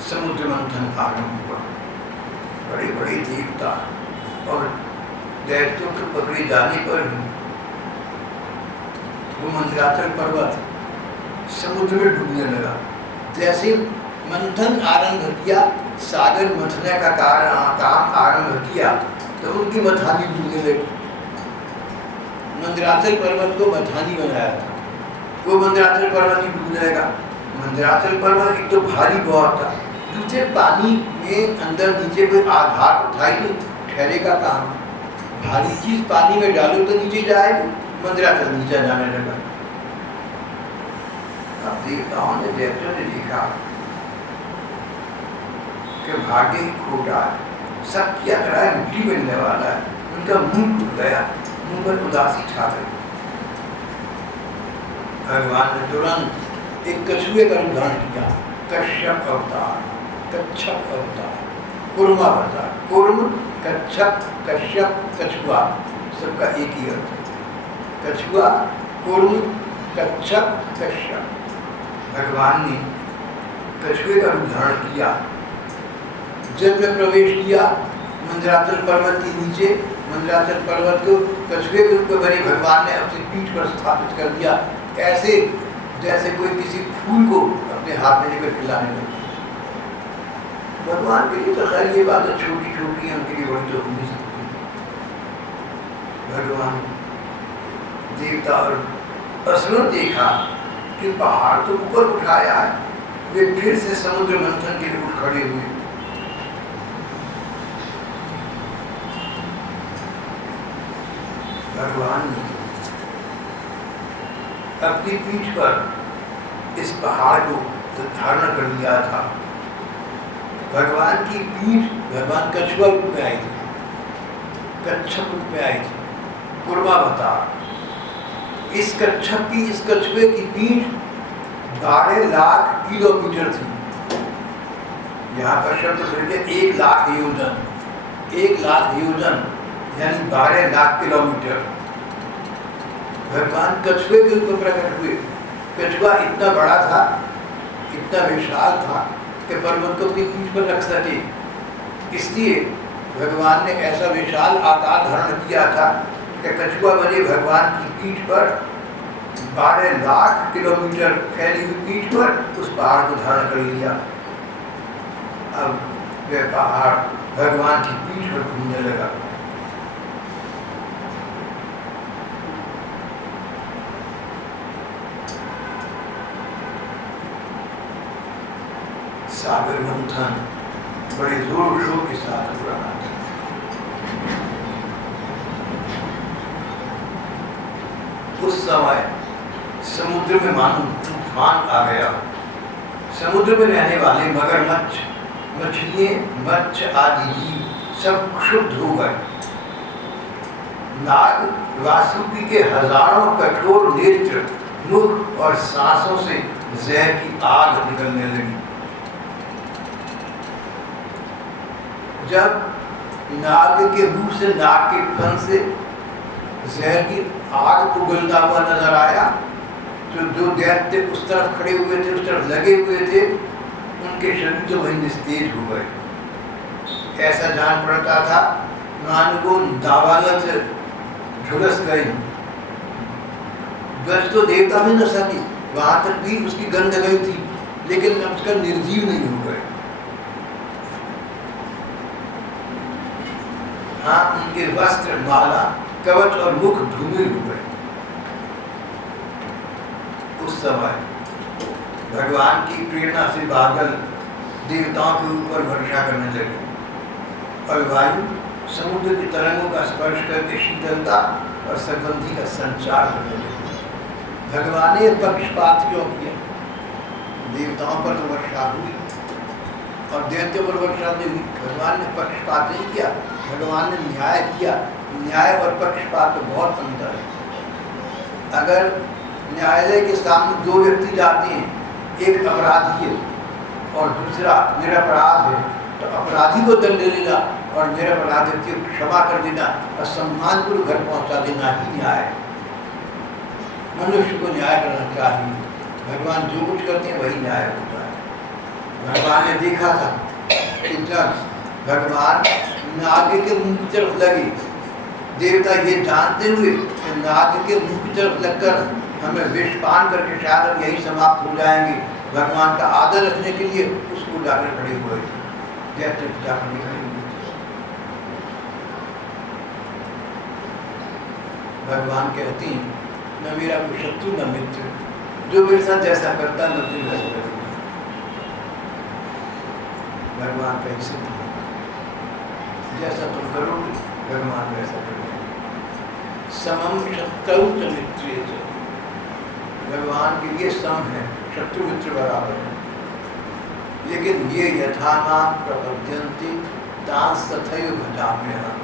समुद्र मंथन आरंभ हुआ, बड़े बड़े देवता और दैत्यों के पकड़े जाने पर वो मंदराचल पर्वत समुद्र में डूबने लगा। जैसे मंथन आरंभ किया, सागर मंथने का काम आरंभ किया, तो उनकी मथानी डूबने लगी। मंदराचल पर्वत को मथानी बनाया था, वो मंदराचल पर्वत ही डूबने लगा। मंदराचल पर्वत एक तो भारी बहुत था, दूसरे पानी में अंदर नीचे कोई आधार उठाई नहीं, ठहरे का काम। भारी चीज पानी में डालो तो नीचे जाएगी, मंदराचल नीचे जाने लगा। अब देवताओं ने देवताओं ने देखा कि भाग्य ही खोटा है, सब किया करा है, मिट्टी बनने वाला है। उनका मुंह टूट गया, मुंह पर उदासी छा गई। भगवान ने तुरंत एक कछुए का रूप धारण किया, कश्यप अवतार, कच्छप अवतार, कुर्मा अवतार। कुर्म, कच्छप, कश्यप, कछुआ, सबका एक ही अर्थ है। कछुआ, कुर्म, कच्छप, कश्यप। भगवान ने कछुए का रूप धारण किया, जल में प्रवेश किया मंदराचल पर्वत के नीचे। मंदराचल पर्वत को कछुए के रूप में बने भगवान ने अपनी पीठ पर स्थापित कर दिया, ऐसे जैसे कोई किसी फूल को अपने हाथ में लेकर खिलाने लगे। भगवान के लिए तो खैर ये बातें छोटी छोटी हैं, उनके लिए बड़ी तो हो नहीं सकती। भगवान देवता और असुरों देखा कि पहाड़ तो ऊपर उठाया है, वे फिर से समुद्र मंथन के लिए उठ खड़े हुए। भगवान ने अपनी पीठ पर इस पहाड़ को धारण कर लिया था। भगवान की पीठ, भगवान कछुआ रूप में आई थी, कच्छप रूप में आई थी, पूर्वावतार। इस कच्छप की, इस कछुए की पीठ 12 लाख किलोमीटर थी। यहाँ पर शब्द बोलते 1 लाख योजन, 1 लाख योजन यानी 12 लाख किलोमीटर। भगवान कछुए के ऊपर प्रकट हुए। कछुआ इतना बड़ा था, इतना विशाल था कि पर्वत को अपनी पीठ पर रख सके, इसलिए भगवान ने ऐसा विशाल आकार धारण किया था कि कछुआ बने भगवान की पीठ पर 12 लाख किलोमीटर फैली हुई पीठ पर उस पहाड़ को धारण कर लिया। अब वह पहाड़ भगवान की पीठ पर घूमने लगा। सागर मंथन बड़े जोर शोर के साथ हो रहा था। उस समय समुद्र में मानो तूफान आ गया। समुद्र में रहने वाले मगरमच्छ, मछलियां, मत्स्य आदि जीव सब क्षुब्ध हो गए। नाग वासुकी के हजारों कठोर नेत्र, मुख और सांसों से जहर की आग निकलने लगी। जब नाग के मुंह से, नाग के फन से जहर की आग उगलता हुआ नजर आया तो जो दैत्य उस तरफ खड़े हुए थे, उस तरफ लगे हुए थे, उनके शरीर तो वहीं निस्तेज हो गए। ऐसा जान पड़ता था मानो वो दावानल से झुलस गई। बस तो देवता भी न सकी, वहां तक भी उसकी गंध गई थी, लेकिन कम से कम निर्जीव नहीं हो गए। हाँ, उनके वस्त्र, माला, कवच और मुख धूमिल हो गए। उस समय भगवान की प्रेरणा से बादल देवताओं के ऊपर वर्षा करने लगे और वायु समुद्र की तरंगों का स्पर्श करके शीतलता और सुगंधि का संचार करने लगे। भगवान ने पक्षपात क्यों किया? देवताओं पर तो वर्षा हुई और दैत्यों पर वर्षा नहीं हुई। भगवान ने पक्षपात नहीं किया, भगवान ने न्याय किया। न्याय और पक्षपात में बहुत अंतर है। अगर न्यायालय के सामने दो व्यक्ति जाते हैं, एक अपराधी है और दूसरा निरपराध है, तो अपराधी को दंड देना और निरपराध व्यक्ति को क्षमा कर देना और सम्मानपूर्वक घर पहुंचा देना ही न्याय है। मनुष्य को न्याय करना चाहिए। भगवान जो कुछ करते हैं वही न्याय होता है। भगवान ने देखा था कि जब भगवान नाग के मुंह की तरफ लगे, देवता ये जानते हुए कि नाग के मुंह की तरफ लगकर हमें विषपान करके शायद हम यही समाप्त हो जाएंगे, भगवान का आदर रखने के लिए उसको जाकर खड़े हुए थे। दैत्य जाकर खड़े हुए थे। भगवान कहती हैं, न मेरा कोई शत्रु न मित्र, जो मेरे साथ जैसा करता मैं तुम वैसा करूँगा। भगवान का सिद्ध है, जैसा तुम करोगे भगवान वैसा करोगे। समम शत्रु च मित्रे च, भगवान के लिए सम है, शत्रु मित्र बराबर है। लेकिन ये यथा नाम प्रपद्यन्ति तांस तथैव भजाम्यहम्,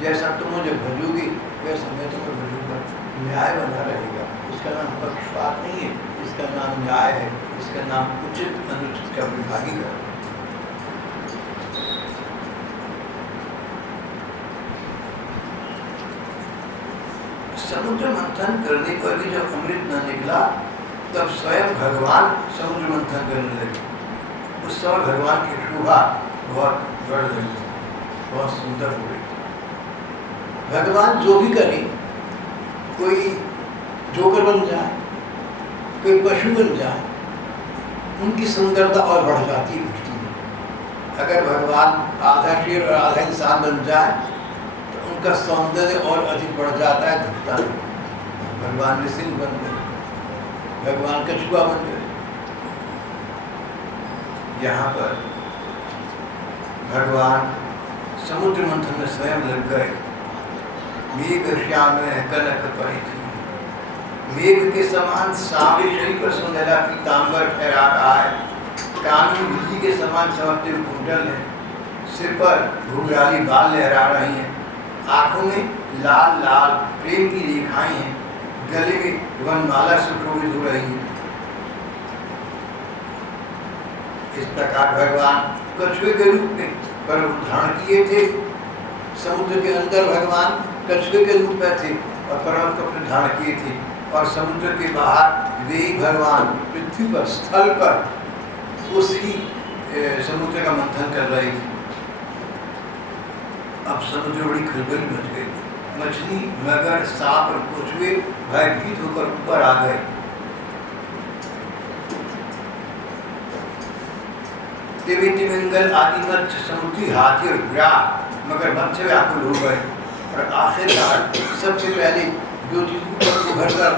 जैसा तुम मुझे भजोगी वैसा मैं तुम्हें भजूंगा। न्याय बना रहेगा। इसका नाम पक्षपात नहीं है, इसका नाम न्याय है, इसका नाम उचित अनुचित का विभागीकरण। समुद्र मंथन करने पर भी जब अमृत न निकला, तब स्वयं भगवान समुद्र मंथन करने लगे। उस समय भगवान की शोभा बहुत बढ़ गई, बहुत सुंदर हो गई। भगवान जो भी करे, कोई जोकर बन जाए, कोई पशु बन जाए, उनकी सुंदरता और बढ़ जाती है दृष्टि में। अगर भगवान आधा शेर और आधा इंसान बन जाए तो उनका सौंदर्य और अधिक बढ़ जाता है, दिखता है। भगवान नृसिंह बन गए, भगवान कछुआ बन गए। यहाँ पर भगवान समुद्र मंथन में स्वयं लग गए। मेघ श्याम कनक परिधि, मेघ के समान सावरे शरीर पर सुंदरता पीताम्बर फहरा रहा है। कान में बिजली के समान चमकते हुए कुंडल है, सिर पर घुंघराली बाल लहरा रही हैं, आंखों में लाल लाल प्रेम की रेखाएं हैं, गले में वनमाला सुशोभित हो रही है। इस प्रकार भगवान कछुए के रूप में पर्वत धारण किए थे। समुद्र के अंदर भगवान कछुए के रूप में थे और पर्वत को अपने धारण किए थे, और समुद्र के बाहर वे भगवान पृथ्वी पर, स्थल पर उसी समुद्र का मंथन कर रहे थे। अब समुद्र बड़ी खलबली मच गई। मछली, मगर, सांप और कछुए भयभीत होकर ऊपर आ गए। तिमिंगल आदि मत्स्य, समुद्री हाथी और ग्राह, मगर मत्स्य व्याकुल हो गए। और आखिरकार सबसे पहले जो चीज ऊपर उभर कर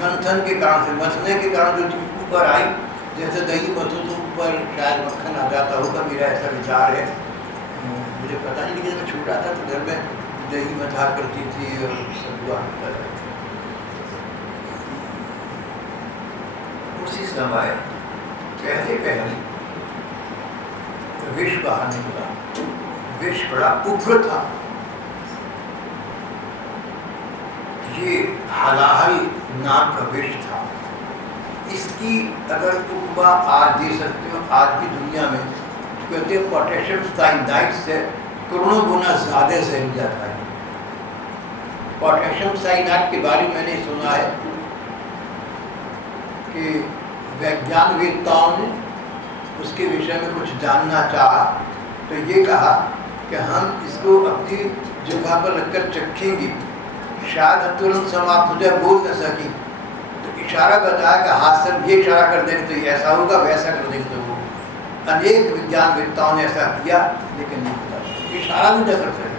मंथन के कारण से, मथने के कारण जो चीज ऊपर आई, जैसे दही मथो तो ऊपर शायद मक्खन आ जाता होगा, मेरा ऐसा विचार है, मुझे पता नहीं। लेकिन मैं छोटा था तो घर में दही मथा करती थी और सब हुआ करता था। उसी समय पहले विष बाहर निकला। विष बड़ा उग्र था। ये हलाहल नाम का विष था। इसकी अगर उपमा आज दे सकते हो, आज की दुनिया में कहते हैं पोटेशियम साइनाइड से करोड़ों गुना ज्यादा जहरीला जाता है। पोटेशियम साइनाइड के बारे में मैंने सुना है कि वैज्ञानिकवेत्ताओं ने उसके विषय में कुछ जानना चाहा तो ये कहा कि हम इसको अपनी जगह पर रखकर चखेंगे, शायद तुरंत समाप्त हो जाए, बोल न सकी तो इशारा बताया कि हाथ से ये इशारा कर देंगे तो ये ऐसा होगा, वैसा कर देंगे तो वो। अनेक विज्ञानवेत्ताओं ने ऐसा किया लेकिन नहीं पता, इशारा भी न कर सके।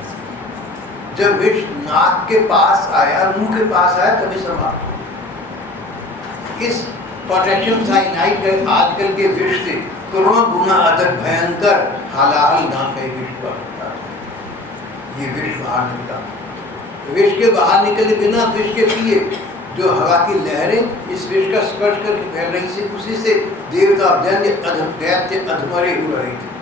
जब विष नाक के पास आया, मुंह के पास आया, तभी समाप्त हो। इस पोटेशियम साइनाइड के आजकल के विष से करोड़ों गुना अधिक भयंकर हालाहल नाम का विष हुआ करता था। ये विष बाहर निकला, विष के बाहर निकले बिना विष के पिए जो हवा की लहरें इस विष का स्पर्श करके फैल रही थी, उसी से देवता दैत्य अधमरे हो रहे थे।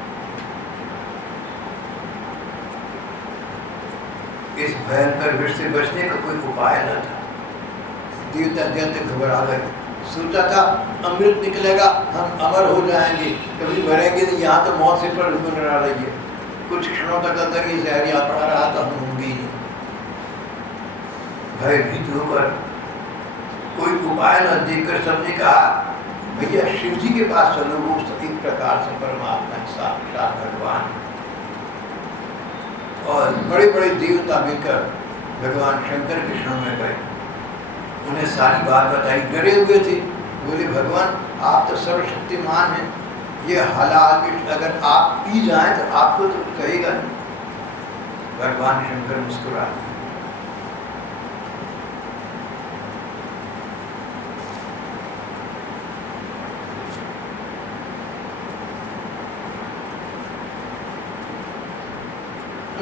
इस भयंकर विष से बचने का कोई उपाय न था। देवता दैत्य घबरा गए, सोचा था अमृत निकलेगा, हम अमर हो जाएंगे, कभी मरेंगे नहीं, यहाँ तो मौत से पर नजर आ रही है। कुछ क्षणों तक अंदर ये जहर यात्रा रहा था, हम होंगे ही नहीं। भयभीत होकर कोई उपाय न देखकर सबने कहा भैया शिव जी के पास चलो, वो एक प्रकार से परमात्मा साक्षात भगवान। और बड़े बड़े देवता मिलकर भगवान शंकर के शरण में गए, उन्हें सारी बात बताई। डरे हुए थे, बोले भगवान आप तो सर्वशक्तिमान हैं, ये हलाल अगर आप पी जाएं तो आपको तो कहेगा नहीं। भगवान शंकर मुस्कुरा,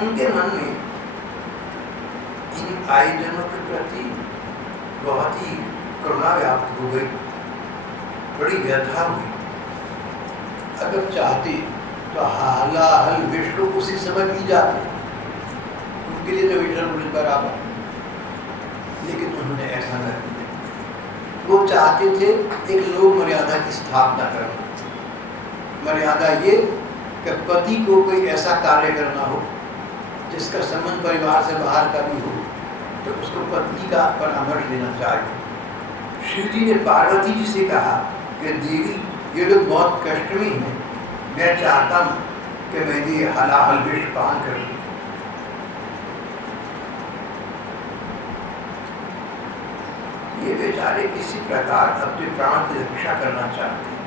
उनके मन में इन आयोजनों के प्रति बहुत ही करुणा व्याप्त हो गई, बड़ी व्यथा हुई। अगर चाहते तो हालाहल विष को उसी समय पी जाते, उनके लिए तो विषण बराबर, लेकिन उन्होंने ऐसा न किया। वो चाहते थे एक लोक मर्यादा की स्थापना करना। मर्यादा ये कि पति को कोई ऐसा कार्य करना हो जिसका संबंध परिवार से बाहर का भी हो तो उसको पत्नी का परामर्श लेना चाहिए। शिव जी ने पार्वती जी से कहा कि देवी ये लोग बहुत कष्ट में हैं, मैं चाहता हूँ कि मैं ये हलाहल विष पान करूँ। ये बेचारे किसी प्रकार अपने प्राण की रक्षा करना चाहते हैं।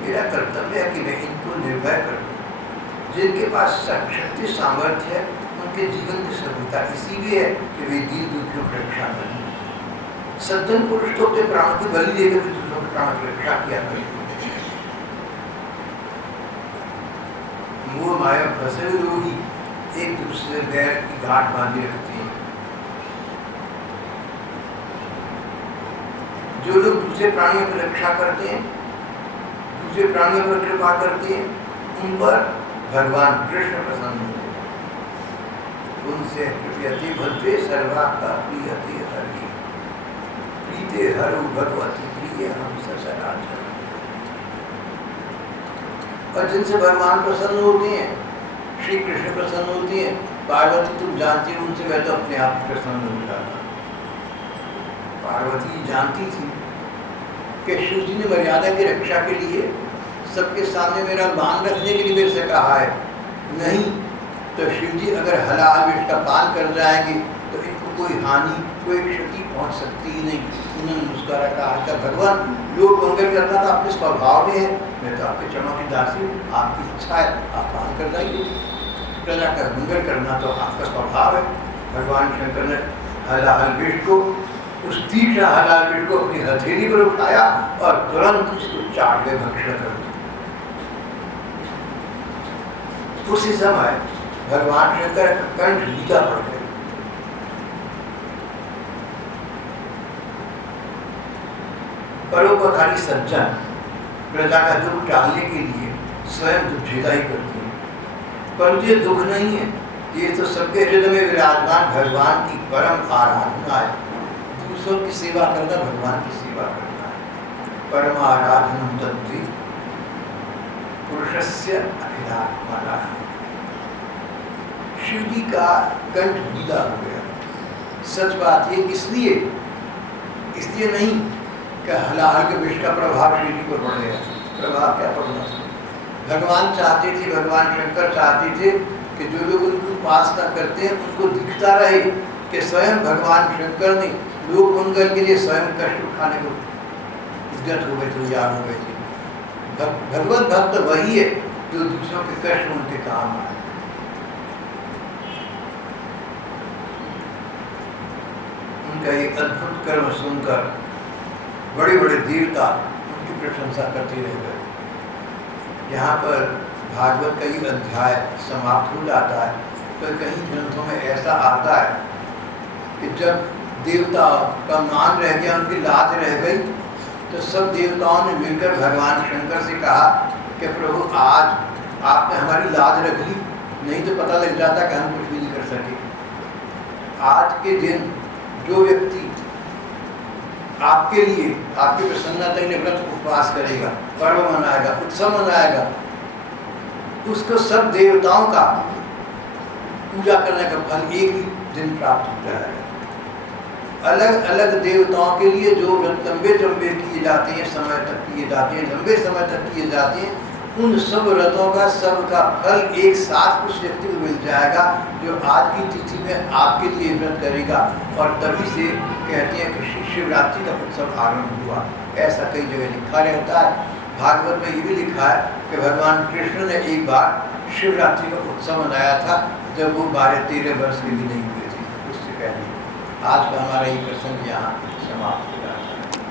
मेरा कर्तव्य है कि मैं इनको निर्भय करूँ। जिनके पास शक्ति सामर्थ्य है उनके जीवन की सफलता इसीलिए है कि वे दीन दुखियों की रक्षा करें। सज्जन पुरुष तो अपने प्राण की बलि देकर दूसरों के प्राण की रक्षा किया करें। मोह माया फंसे हुए लोग ही एक दूसरे से बैर की गांठ बांधी रखते हैं। जो लोग दूसरे प्राणियों की रक्षा करते हैं, दूसरे प्राणियों पर कृपा करते हैं, उन पर भगवान कृष्ण प्रसन्न होते, उनसे प्रियति भद्रे सर्वात्मा प्रियति हरि, प्रीते हरु भगवती प्रिय हम सचराचर। और जिनसे भगवान प्रसन्न होते हैं, श्री कृष्ण प्रसन्न होती हैं, पार्वती तुम जानती हो उनसे मैं तो अपने आप प्रसन्न हो जाता। पार्वती जानती थी कि शिव जी ने मर्यादा की रक्षा के लिए सबके सामने मेरा मान रखने के लिए मेरे से कहा है, नहीं तो शिव जी अगर हलाल विष का पान कर जाएंगे तो इनको कोई हानि कोई क्षति पहुंच सकती ही नहीं। उन्होंने मुस्कुरा कहा कि भगवान लोग मंगल करना तो आपके स्वभाव में है, मैं तो आपके चरणों की दासी हूँ, आपकी इच्छा है आप पान कर जाइए। प्रजा का मंगल करना तो आपका स्वभाव है। भगवान शंकर ने हलाल विष को, उस तीसरा हलाल विष को अपनी हथेली पर उठाया और तुरंत उसको चाट के भक्षण कर दिया। उसी समय भगवान शंकर का कंठ नीला पड़ गया। परोपकारी सज्जन प्रजा का दुख टालने के लिए स्वयं दुख झेला ही करती है, परंतु ये दुख नहीं है, ये तो सबके हृदय में विराजमान भगवान की परम आराधना है। दूसरों की सेवा करना भगवान की सेवा करना है। परम आराधनम तद्वि पुरुषस्य अखिलात्मना। शिव जी का कंठ नीला हो गया। सच बात ये इसलिए इसलिए नहीं कि हलाहल के विष का प्रभाव श्री जी पर पड़ गया, प्रभाव क्या पड़ना। भगवान चाहते थे, भगवान शंकर चाहते थे कि जो लोग उनकी उपासना करते हैं उनको दिखता रहे कि स्वयं भगवान शंकर ने लोक मंगल के लिए स्वयं कष्ट उठाने को उद्यत हो गए थे, तैयार हो गए थे। भगवत भक्त वही है जो दूसरों के कष्ट उनके काम आए। उनका ये अद्भुत कर्म सुनकर बड़े बड़े देवता उनकी प्रशंसा करते रह गए। यहाँ पर भागवत का ये अध्याय समाप्त हो जाता है, तो कहीं ग्रंथों में ऐसा आता है कि जब देवता का मान रह गया, उनकी लाज रह गई, तो सब देवताओं ने मिलकर भगवान शंकर से कहा कि प्रभु आज आपने हमारी लाज रख ली, नहीं तो पता लग जाता कि हम कुछ भी नहीं कर सके। आज के दिन जो व्यक्ति आपके लिए, आपकी प्रसन्नता के लिए व्रत उपवास करेगा, पर्व मनाएगा, उत्सव मनाएगा, उसको सब देवताओं का पूजा करने का फल एक ही दिन प्राप्त हो जाएगा। अलग अलग देवताओं के लिए जो व्रत लंबे लंबे किए जाते हैं, समय तक किए जाते हैं, लंबे समय तक किए जाते हैं, उन सब व्रतों का सबका फल एक साथ उस व्यक्ति को मिल जाएगा जो आज की तिथि में आपके लिए व्रत करेगा। और तभी से कहते हैं कि शिवरात्रि का उत्सव आरंभ हुआ। ऐसा कई जगह लिखा रहता है। भागवत में ये भी लिखा है कि भगवान कृष्ण ने एक बार शिवरात्रि का उत्सव मनाया था जब वो 12-13 वर्ष के भी नहीं हुए थे, उससे पहले। आज का हमारा ये प्रसंग यहाँ समाप्त।